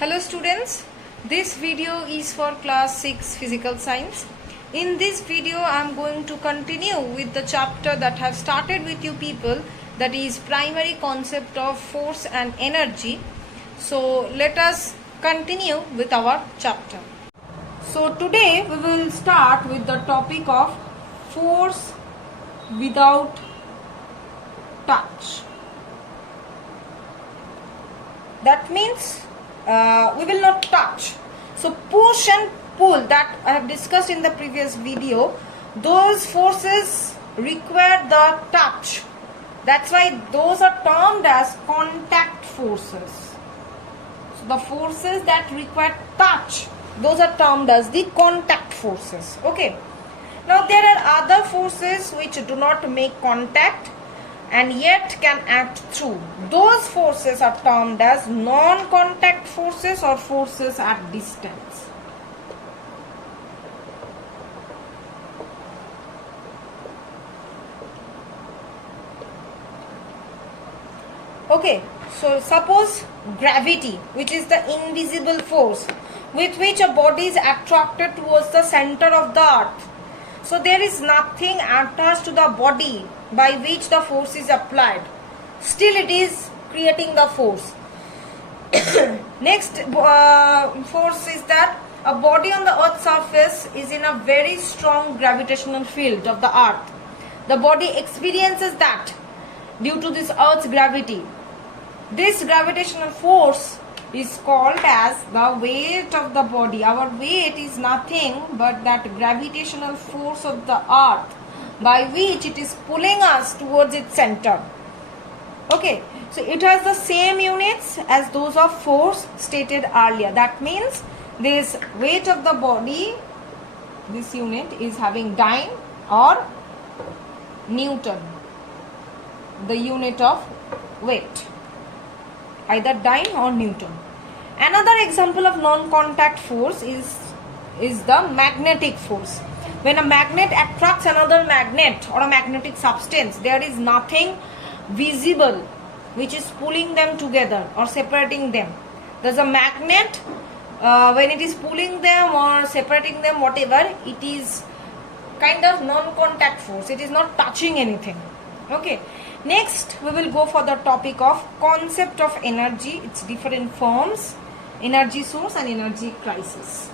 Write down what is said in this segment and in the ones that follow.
Hello students, this video is for class 6 physical science. In this video I am going to continue with the chapter that have started with you people, that is primary concept of force and energy. So let us continue with our chapter. So today we will start with the topic of force without touch. That means we will not touch. So push and pull that I have discussed in the previous video, those forces require the touch. That's why those are termed as contact forces. So the forces that require touch, those are termed as the contact forces. Okay. Now there are other forces which do not make contact and yet can act through. Those forces are termed as non-contact forces or forces at distance. Okay, so suppose gravity, which is the invisible force with which a body is attracted towards the center of the earth. So there is nothing attached to the body by which the force is applied. Still it is creating the force. Next force is that a body on the earth's surface is in a very strong gravitational field of the earth. The body experiences that due to this earth's gravity. This gravitational force is called as the weight of the body. Our weight is nothing but that gravitational force of the earth by which it is pulling us towards its center. Okay, so it has the same units as those of force stated earlier. That means this weight of the body, this unit is having dyne or Newton, the unit of weight, either dyne or Newton. Another example of non-contact force is the magnetic force. When a magnet attracts another magnet or a magnetic substance, there is nothing visible which is pulling them together or separating them. There's a magnet, when it is pulling them or separating them, whatever, it is kind of non-contact force. It is not touching anything. Okay. Next, we will go for the topic of concept of energy, its different forms, energy source and energy crisis.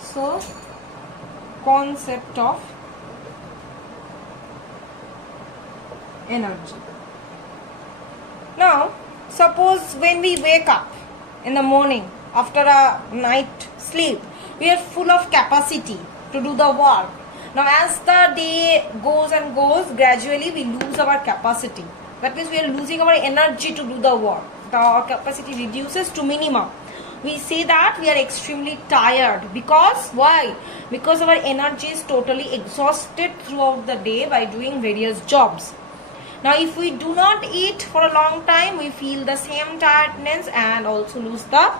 So, concept of energy. Now, suppose when we wake up in the morning after a night sleep, we are full of capacity to do the work. Now, as the day goes and goes, gradually we lose our capacity. That means we are losing our energy to do the work. The capacity reduces to minimum. We say that we are extremely tired. Because why? Because our energy is totally exhausted throughout the day by doing various jobs. Now, if we do not eat for a long time, we feel the same tiredness and also lose the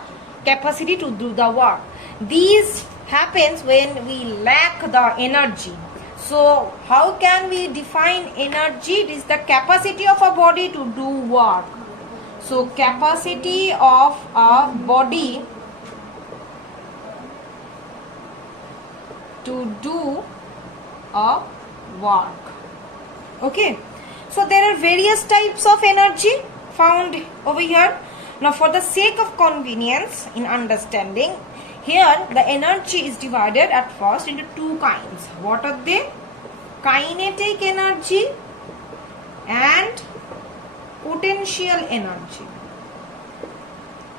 capacity to do the work. These happens when we lack the energy. So, how can we define energy? It is the capacity of a body to do work. So, capacity of a body to do a work. Okay. So, there are various types of energy found over here. Now, for the sake of convenience in understanding, here the energy is divided at first into two kinds. What are they? Kinetic energy and potential energy.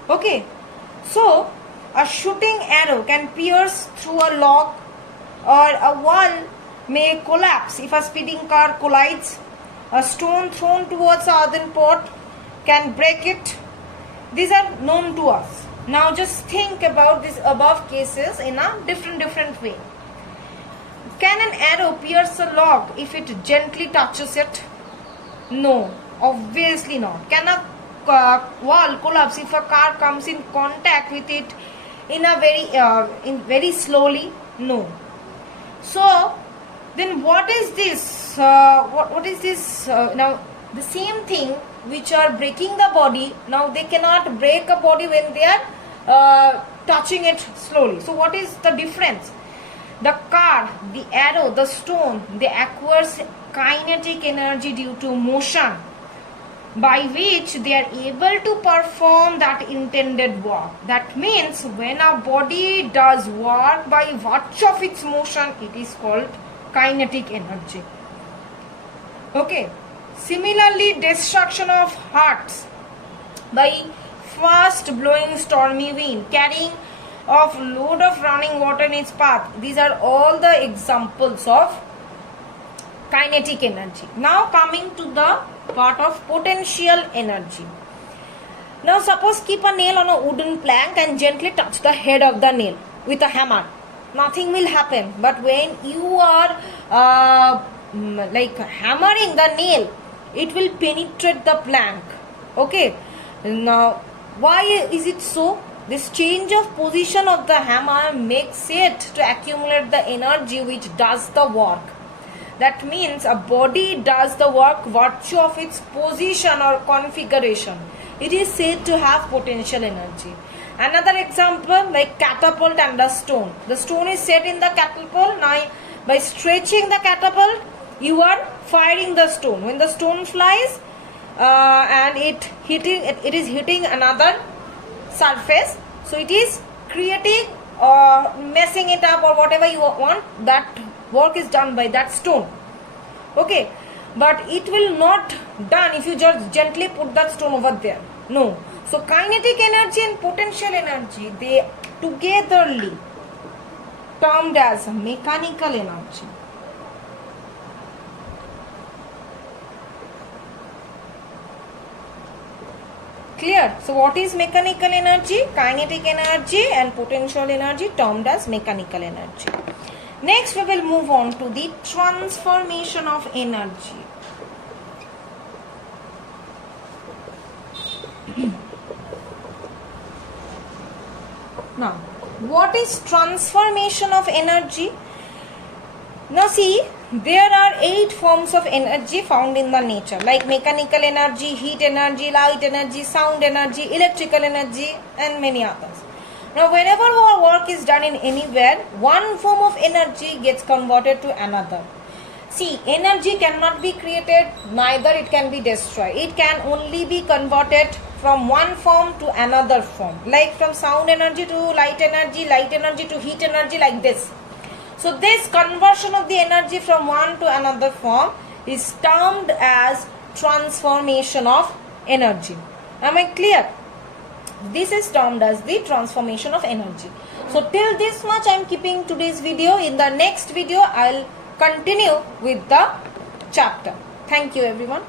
Okay. So, a shooting arrow can pierce through a log, or a wall may collapse if a speeding car collides. A stone thrown towards a earthen pot can break it. These are known to us. Now just think about these above cases in a different way. Can an arrow pierce a log if it gently touches it? No, obviously not. Can a wall collapse if a car comes in contact with it in a very slowly? No. So then what is this this what is this now the same thing which are breaking the body. Now they cannot break a body when they are touching it slowly. So what is the difference? The car, the arrow, the stone, they acquires kinetic energy due to motion, by which they are able to perform that intended work. That means when a body does work by virtue of its motion, it is called kinetic energy. Okay. Similarly, destruction of hearts by fast blowing stormy wind, carrying of load of running water in its path. These are all the examples of kinetic energy. Now coming to the part of potential energy. Now suppose keep a nail on a wooden plank and gently touch the head of the nail with a hammer. Nothing will happen. But when you are like hammering the nail, it will penetrate the plank. Okay. Now why is it so? This change of position of the hammer makes it to accumulate the energy which does the work. That means a body does the work virtue of its position or configuration. It is said to have potential energy. Another example like catapult and a stone. The stone is set in the catapult. Now by stretching the catapult, you are firing the stone. When the stone flies and it is hitting another surface, so it is creating or messing it up or whatever you want, that work is done by that stone. Okay, but it will not done if you just gently put that stone over there. No. So kinetic energy and potential energy, they togetherly termed as mechanical energy. Clear? So what is mechanical energy? Kinetic energy and potential energy termed as mechanical energy. Next we will move on to the transformation of energy. Now, what is transformation of energy? Now see, there are 8 forms of energy found in the nature, like mechanical energy, heat energy, light energy, sound energy, electrical energy, and many others. Now whenever our work is done in anywhere, one form of energy gets converted to another. See, energy cannot be created, neither it can be destroyed. It can only be converted from one form to another form, like from sound energy to light energy to heat energy, like this. So this conversion of the energy from one to another form is termed as transformation of energy. Am I clear? This is termed as the transformation of energy. So till this much I am keeping today's video. In the next video I will continue with the chapter. Thank you everyone.